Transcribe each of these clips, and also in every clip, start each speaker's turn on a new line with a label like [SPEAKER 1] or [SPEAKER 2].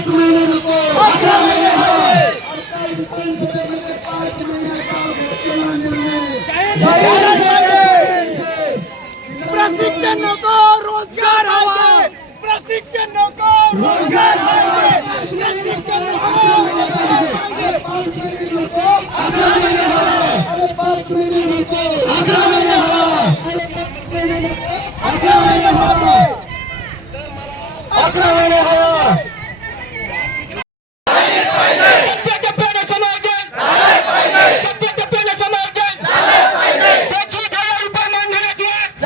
[SPEAKER 1] पाच महिने नको अकरा महिने हवे आता विधानसभेमध्ये पाच महिन्याचा घेतलेला निर्णय
[SPEAKER 2] प्रशिक्षण नको रोजगार हवा प्रशिक्षण नको रोजगार हवा प्रशिक्षण
[SPEAKER 1] अरे पाच महिने नको अकरा महिने हवा अरे पाच महिने नको अकरा महिने हवा अरे पाच महिने नको अकरा महिने हवा अकरा महिने हवा
[SPEAKER 2] टप्प्याटप्प्याने समायोजन टप्प्याटप्प्याने समायोजन पंचवीस हजार रुपये मानधनात येत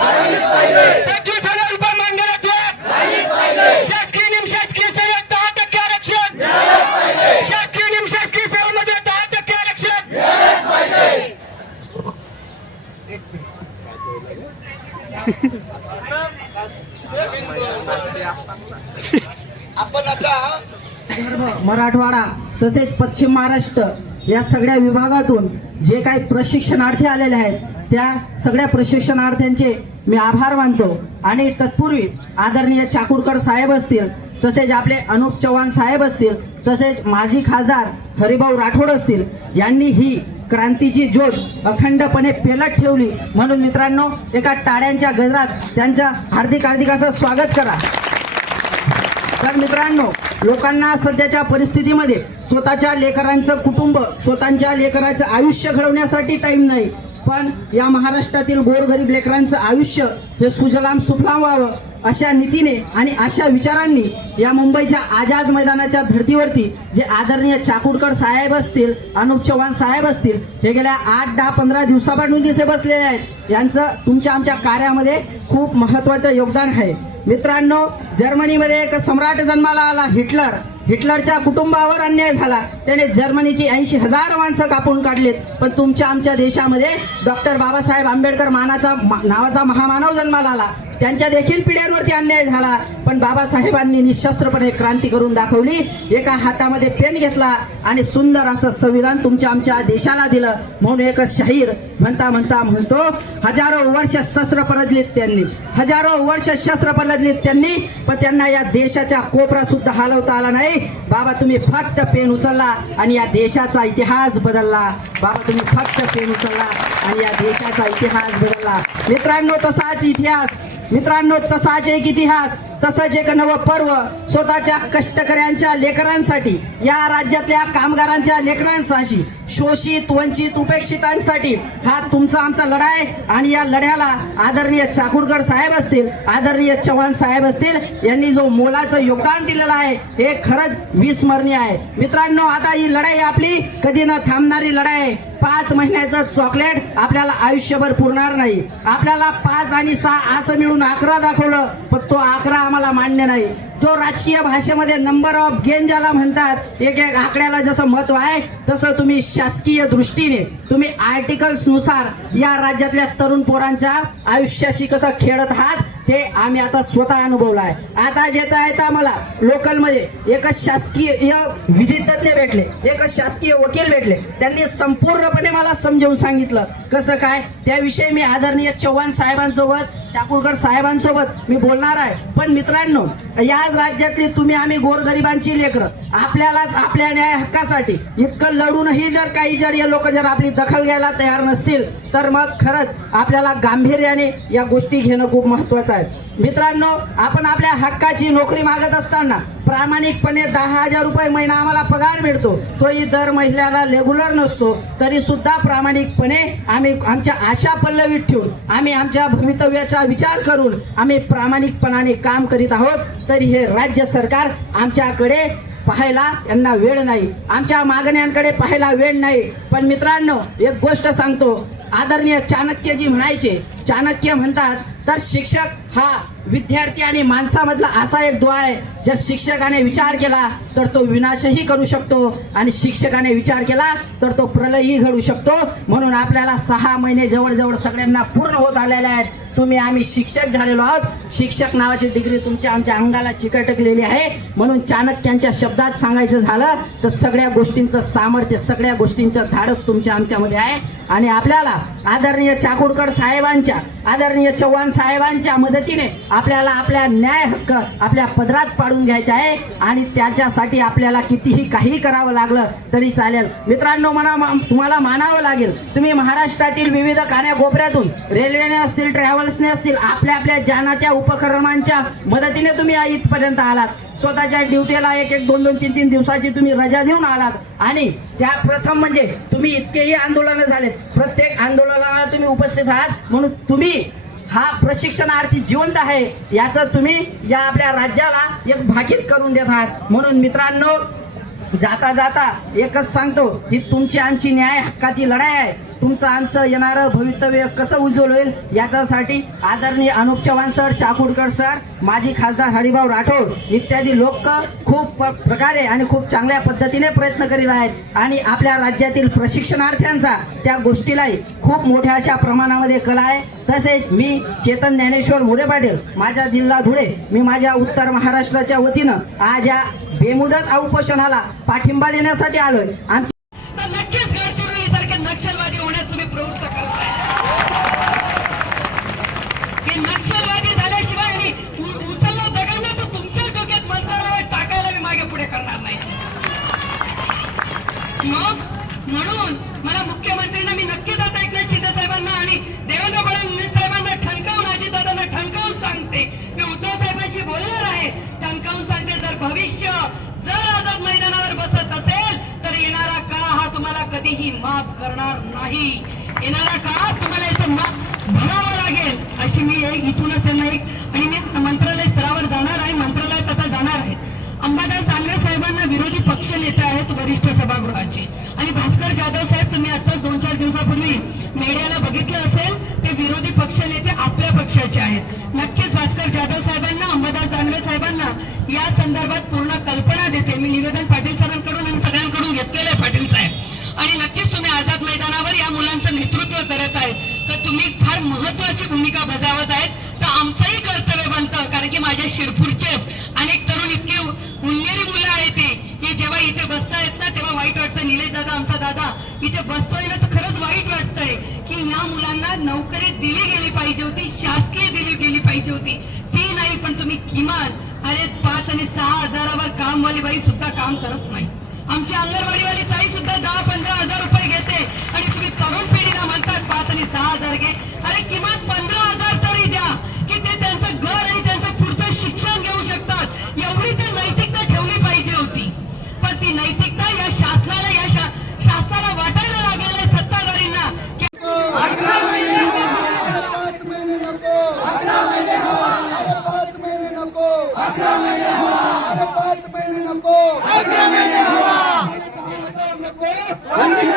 [SPEAKER 2] पंचवीस हजार रुपये मानधनात येत शासकीय निमशासकीय सेवेत दहा टक्के आरक्षण शासकीय निमशासकीय सेवेमध्ये दहा टक्के आरक्षण
[SPEAKER 3] आपण आता
[SPEAKER 4] विदर्भ मराठवाडा तसेच पश्चिम महाराष्ट्र या सगळ्या विभागातून जे काही प्रशिक्षणार्थी आलेले आहेत त्या सगळ्या प्रशिक्षणार्थ्यांचे मी आभार मानतो. आणि तत्पूर्वी आदरणीय चाकूरकर साहेब असतील तसेच आपले अनुप चव्हाण साहेब असतील तसेच माजी खासदार हरिभाऊ राठोड असतील यांनी ही क्रांतीची ज्योत अखंडपणे पेलत ठेवली. म्हणून मित्रांनो एका टाळ्यांच्या गजरात त्यांचं हार्दिक हार्दिक असं स्वागत करा. तर मित्रांनो लोकांना सध्याच्या परिस्थितीमध्ये स्वतःच्या लेकरांचं कुटुंब स्वतःच्या लेकराचं आयुष्य घडवण्यासाठी टाईम नाही. पण या महाराष्ट्रातील गोरगरीब लेकरांचं आयुष्य हे सुजलाम सुफलाम व्हावं अशा नीतीने आणि अशा विचारांनी या मुंबईच्या आझाद मैदानाच्या धर्तीवरती जे आदरणीय चाकूरकर साहेब असतील अनुप चव्हाण साहेब असतील हे गेल्या आठ दहा पंधरा दिवसापासून दिसे बसलेले आहेत. यांचं तुमच्या आमच्या कार्यामध्ये खूप महत्त्वाचं योगदान आहे. मित्रांनो जर्मनीमध्ये एक सम्राट जन्माला आला हिटलर. हिटलरच्या कुटुंबावर अन्याय झाला. त्याने जर्मनीची ऐंशी हजार माणसं कापून काढलीत. पण तुमच्या आमच्या देशामध्ये डॉक्टर बाबासाहेब आंबेडकर मानाचा मा- नावाचा महामानव जन्माला आला. त्यांच्या देखील पिढ्यांवरती अन्याय झाला. पण बाबासाहेबांनी निशस्त्रपणे क्रांती करून दाखवली. एका हातामध्ये पेन घेतला आणि सुंदर असं संविधान तुमच्या आमच्या देशाला दिलं. म्हणून एक शाहीर म्हणता म्हणता म्हणतो हजारो वर्ष शस्त्र परजलीत त्यांनी. हजारो वर्ष शस्त्र परजलीत त्यांनी पण त्यांना या देशाच्या कोपरा सुद्धा हलवता आला नाही. बाबा तुम्ही फक्त पेन उचलला आणि या देशाचा इतिहास बदलला. बाबा तुम्ही फक्त पेन उचलला आणि या देशाचा इतिहास बदलला. मित्रांनो तसाच इतिहास मित्रांनो तसाच एक इतिहास तसंच एक नवं पर्व स्वतःच्या कष्टकऱ्यांच्या लेकरांसाठी या राज्यातल्या कामगारांच्या लेकरांसाठी शोषित वंचित उपेक्षितांसाठी हा तुमचा आमचा लढा आहे. आणि या लढ्याला आदरणीय चाकूरकर साहेब असतील आदरणीय चव्हाण साहेब असतील यांनी जो मोलाचं योगदान दिलेलं आहे हे खरंच विस्मरणीय आहे. मित्रांनो आता ही लढाई आपली कधी न थांबणारी लढाई आहे. पाच महिन्याचं चॉकलेट आपल्याला आयुष्यभर पुरणार नाही. आपल्याला पाच आणि सहा असं मिळून अकरा दाखवलं पण तो अकरा आम्हाला मान्य नाही. जो राजकीय भाषेमध्ये नंबर ऑफ गेन ज्याला म्हणतात एक एक आकड्याला जसं महत्त्व आहे तसं तुम्ही शासकीय दृष्टीने तुम्ही आर्टिकल्सनुसार या राज्यातल्या तरुण पोरांच्या आयुष्याशी कसं खेळत आहात ते आम्ही आता स्वतः अनुभवलं आहे आता जेता येता मला लोकलमध्ये एक शासकीय विधितज्ञ भेटले एक शासकीय वकील भेटले. त्यांनी संपूर्णपणे मला समजावून सांगितलं. कसं काय? त्याविषयी मी आदरणीय चव्हाण साहेबांसोबत चाकूरकर साहेबांसोबत मी बोलणार आहे. पण मित्रांनो याच राज्यातली तुम्ही आम्ही गोरगरिबांची लेकरं आपल्यालाच आपल्या न्याय हक्कासाठी इतकं लढूनही जर काही जर या लोक जर आपली दखल घ्यायला तयार नसतील तर मग खरंच आपल्याला गांभीर्याने या गोष्टी घेणं खूप महत्वाचं आहे मित्रांनो आपण आपल्या हक्काची नोकरी मागत असताना प्रामाणिकपणे दहा हजार रुपये महिना आम्हाला पगार मिळतो. तोही दर महिन्याला रेग्युलर नसतो. तरी सुद्धा प्रामाणिकपणे आम्ही आमच्या आशा पल्लवीत ठेवून आम्ही आमच्या भवितव्याचा विचार करून आम्ही प्रामाणिकपणाने काम करीत आहोत. तरी हे राज्य सरकार आमच्याकडे पाहायला यांना वेळ नाही. आमच्या मागण्यांकडे पाहायला वेळ नाही. पण मित्रांनो एक गोष्ट सांगतो. आदरणीय चाणक्यजी म्हणायचे. चाणक्य म्हणतात तर शिक्षक हा विद्यार्थी आणि माणसामधला असा एक दुआ आहे जर शिक्षकाने विचार केला तर तो विनाशही करू शकतो आणि शिक्षकाने विचार केला तर तो प्रलयही घडू शकतो. म्हणून आपल्याला सहा महिने जवळजवळ सगळ्यांना पूर्ण होत आलेले आहेत. तुम्ही आम्ही शिक्षक झालेलो आहोत. शिक्षक नावाची डिग्री तुमच्या आमच्या अंगाला चिकटकलेली आहे. म्हणून चाणक्यांच्या शब्दात सांगायचं झालं तर सगळ्या गोष्टींचं सामर्थ्य सगळ्या गोष्टींचं धाडस तुमच्या आमच्यामध्ये आहे. आणि आपल्याला आदरणीय चाकूरकर साहेबांच्या आदरणीय चव्हाण साहेबांच्या मदतीने आपल्याला आपल्या न्याय हक्क आपल्या पदरात पाडून घ्यायचे आहे आणि त्याच्यासाठी आपल्याला कितीही काही करावं लागलं तरी चालेल. मित्रांनो म्हणा मा- तुम्हाला मानावं लागेल तुम्ही महाराष्ट्रातील विविध कान्याकोपऱ्यातून रेल्वेने असतील ट्रॅव्हल्सने असतील आपल्या आपल्या जानाच्या उपक्रमांच्या मदतीने तुम्ही इथपर्यंत आलात. स्वतःच्या ड्युटीला एक एक दोन दोन तीन तीन दिवसाची तुम्ही रजा देऊन आलात. आणि त्या प्रथम म्हणजे तुम्ही इतकेही आंदोलनं झालेत. प्रत्येक आंदोलनाला तुम्ही उपस्थित आहात. म्हणून तुम्ही हा प्रशिक्षणार्थी जिवंत आहे याचं तुम्ही या आपल्या राज्याला एक भाकीत करून देत आहात. म्हणून मित्रांनो जाता जाता एकच सांगतो ही तुमची आमची न्याय हक्काची लढाई आहे. तुमचं आमचं येणारं भवितव्य कसं उज्ज्वल होईल याच्यासाठी आदरणीय अनुप चव्हाण सर चाकुरकर सर माजी खासदार हरिभाऊ राठोड इत्यादी लोक खूप प्रकारे आणि खूप चांगल्या पद्धतीने प्रयत्न करीत आहेत. आणि आपल्या राज्यातील प्रशिक्षणार्थ्यांचा त्या गोष्टीलाही खूप मोठ्या अशा प्रमाणामध्ये कला आहे. तसेच मी चेतन ज्ञानेश्वर मोरे पाटील माझ्या जिल्हा धुळे मी माझ्या उत्तर महाराष्ट्राच्या वतीनं आज या बेमुदत उपोषणाला पाठिंबा देण्यासाठी आलोय. आमची
[SPEAKER 3] अशी मी एक इथूनच त्यांना एक आणि मी मंत्रालय स्तरावर जाणार आहे मंत्रालयात आता जाणार आहे. अंबादास दानवे साहेबांना विरोधी पक्ष नेते आहेत वरिष्ठ सभागृहाचे. आणि भास्कर जाधव साहेब तुम्ही आताच दोन चार दिवसापूर्वी मीडियाला बघितलं असेल ते विरोधी पक्ष नेते आपल्या पक्षाचे आहेत. नक्कीच भास्कर जाधव साहेबांना अंबादास दानवे साहेबांना या संदर्भात पूर्ण कल्पना देते. मी निवेदन पाटील सरांकडून आणि सगळ्यांकडून घेतलेलं आहे पाटील साहेब. आणि नक्कीच तुम्ही आझाद मैदानावर या नेतृत्व करत आहेत. तर तुम्ही फार महत्वाची भूमिका बजावत आहेत. तर आमचंही कर्तव्य बनतं. कारण की माझ्या शिरपूरचेच अनेक तरुण इतके हुंगेरी मुलं आहेत ते की जेव्हा इथे बसतायत ना तेव्हा वाईट वाटतं. निलेश दादा आमचा दादा इथे बसतोय ना तर खरंच वाईट वाटतंय की ह्या मुलांना नोकरी दिली गेली पाहिजे होती शासकीय दिली गेली पाहिजे होती. ती नाही पण तुम्ही किमान अरे पाच आणि सहा हजारावर कामवाली बाई सुद्धा काम करत नाही. आमची अंगणवाडीवाली ताई सुद्धा दहा पंधरा हजार रुपये घेते. आणि तुम्ही तरुण पिढीला म्हणतात पाच आणि सहा हजार घे. अरे किमान पंधरा हजार
[SPEAKER 1] ونجي